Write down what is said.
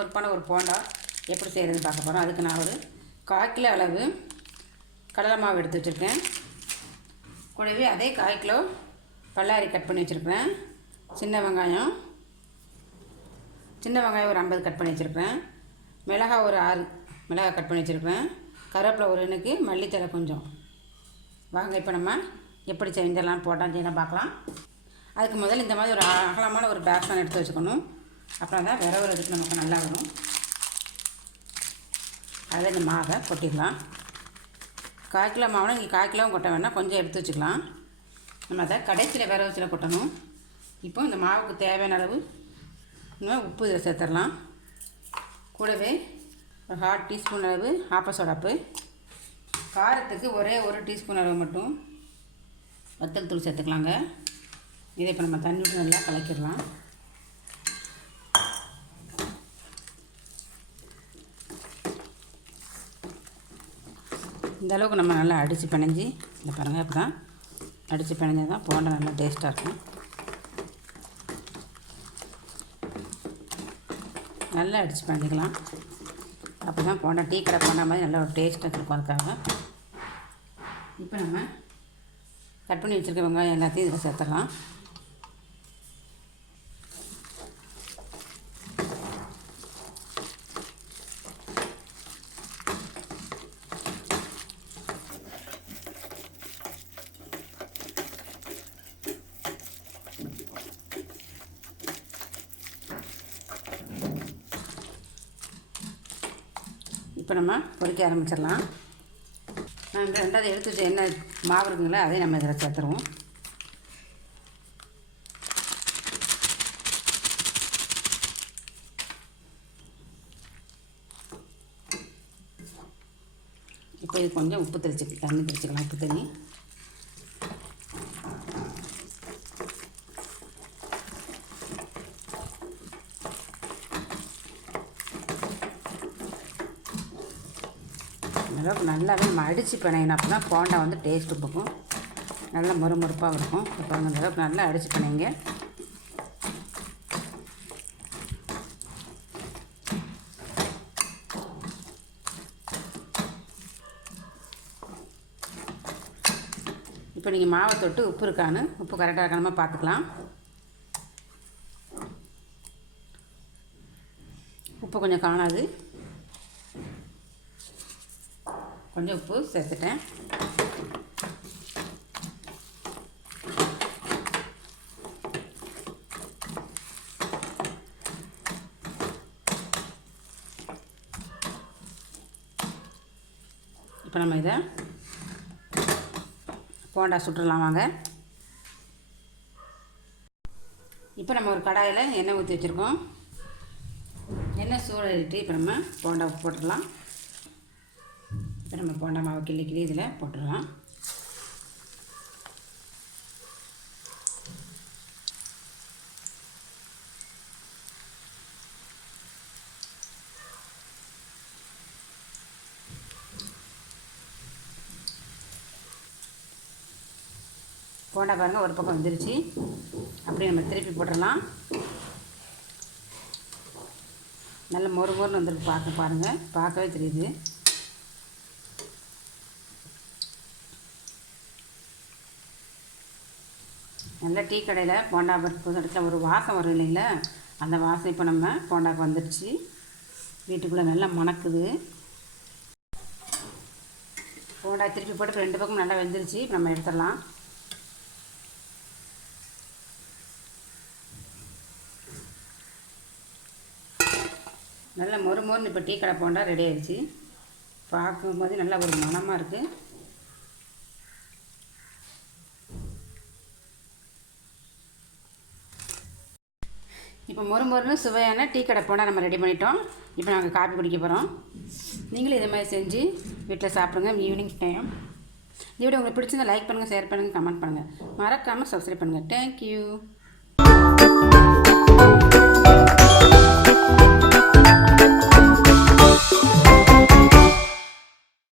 மொறுமொறுப்பான ஒரு போண்டா எப்படி செய்கிறது பார்க்க போகிறோம். அதுக்கு நான் ஒரு 1/4 கிலோ அளவு கடலை மாவு எடுத்து வச்சுருக்கேன். கூடவே அதே 1/4 கிலோ பல்லாரி கட் பண்ணி வச்சுருக்கிறேன். சின்ன வெங்காயம் ஒரு 50 கட் பண்ணி வச்சுருக்கிறேன். மிளகாய் ஒரு 6 மிளகாய் கட் பண்ணி வச்சுருக்கிறேன். கருவேப்பிலை ஒரு எனக்கு, மல்லித்தழை கொஞ்சம். வாங்க இப்போ நம்ம எப்படி செஞ்சிடலாம் போட்டால் செய்யலாம் பார்க்கலாம். அதுக்கு முதல்ல இந்த மாதிரி ஒரு அகலமான ஒரு பேக்ஸான் எடுத்து வச்சுக்கணும். அப்புறம் தான் விரவு எடுத்து நமக்கு நல்லா வரும். அதில் இந்த மாவை கொட்டிடலாம். 1/4 கிலோ மாவுனா நீங்கள் 1/4 கிலோவும் கொட்ட வேணாம், கொஞ்சம் எடுத்து வச்சுக்கலாம். நம்ம அதை கடைசியில் விரவு வச்சில் கொட்டணும். இப்போ இந்த மாவுக்கு தேவையான அளவு இன்னும் உப்பு இதில் சேர்த்துடலாம். கூடவே ஒரு 1/2 டீஸ்பூன் அளவு ஆப்ப சோடாப்பு, காரத்துக்கு ஒரே 1 டீஸ்பூன் அளவு மட்டும் வத்தல் தூள் சேர்த்துக்கலாங்க. இதை இப்போ நம்ம தண்ணி விட்டு நல்லா கலக்கிடலாம். இந்த அளவுக்கு நம்ம நல்லா அடித்து பிணைஞ்சி இந்த பாருங்கள், இப்போ தான் அடித்து பிணைஞ்சால் தான் போண்டா நல்லா டேஸ்ட்டாக இருக்கும். நல்லா அடித்து பிணைஞ்சிக்கலாம். அப்போ தான் போண்டா டீ கடை போண்டா மாதிரி நல்லா ஒரு டேஸ்ட்டாக இருக்கும். அதுக்காக இப்போ நம்ம கட் பண்ணி வச்சுருக்க வெங்காயம் எல்லாத்தையும் இதில் சேர்த்துடலாம். இப்போ நம்ம பொரிக்க ஆரம்பிச்சிடலாம். நான் ரெண்டாவது எடுத்து வச்சு என்ன மாவு இருக்குங்களோ அதே நம்ம இதில் சேர்த்துருவோம். இப்போ இது கொஞ்சம் உப்பு தண்ணி தெளிச்சிக்கலாம். உப்பு தண்ணி அளவுக்கு நல்லாவே நம்ம அடித்து பிணையணும். அப்போ தான் போண்டா வந்து டேஸ்ட்டு போகும், நல்லா மொறுமொறுப்பாக இருக்கும். இப்போ அந்த அளவுக்கு நல்லா அடித்து பிணைங்க. இப்போ நீங்கள் மாவை தொட்டு உப்பு இருக்கான்னு, உப்பு கரெக்டாக இருக்கானமா பார்த்துக்கலாம். உப்பு கொஞ்சம் காணாது, கொஞ்சம் உப்பு சேர்த்துட்டேன். இப்போ நம்ம இதை போண்டா சுட்டுடலாம் வாங்க. இப்போ நம்ம ஒரு கடாயில் எண்ணெய் ஊற்றி வச்சுருக்கோம். எண்ணெய் சூடாகிட்டு இப்போ நம்ம போண்டா போட்டுடலாம். இப்போ நம்ம போண்டா மாவு கிள்ளி இதில் போட்டுடலாம். போண்டா பாருங்கள் ஒரு பக்கம் வந்துருச்சு. அப்படியே நம்ம திருப்பி போட்டுடலாம். நல்ல மொறுமொறுன்னு வந்துருக்கு பாருங்கள், பார்க்கவே தெரியுது. நல்லா டீ கடையில் போண்டா பருப்பு இடத்துல ஒரு வாசம் வரும் இல்லைங்களா, அந்த வாசம் இப்போ நம்ம போண்டாக்கு வந்துடுச்சு. வீட்டுக்குள்ளே நல்லா மணக்குது. போண்டா திருப்பி போட்டு 2 பக்கம் நல்லா வெந்துருச்சு. இப்போ நம்ம எடுத்துடலாம். நல்லா மொறுமொறுன்னு இப்போ டீ கடை போண்டா ரெடி ஆகிடுச்சு. பார்க்கும்போது நல்லா ஒரு மணமாக இருக்குது. இப்போ மொறுமொறுன்னு சுவையான டீ கடை போண்டா நம்ம ரெடி பண்ணிட்டோம். இப்போ நாங்கள் காப்பி குடிக்க போகிறோம். நீங்களும் இதே மாதிரி செஞ்சு வீட்டில் சாப்பிடுங்க ஈவினிங் டைம். இந்த வீடியோ உங்களுக்கு பிடிச்சிருந்தா லைக் பண்ணுங்கள், ஷேர் பண்ணுங்கள், கமெண்ட் பண்ணுங்கள். மறக்காமல் சப்ஸ்கிரைப் பண்ணுங்கள். தேங்க்யூ.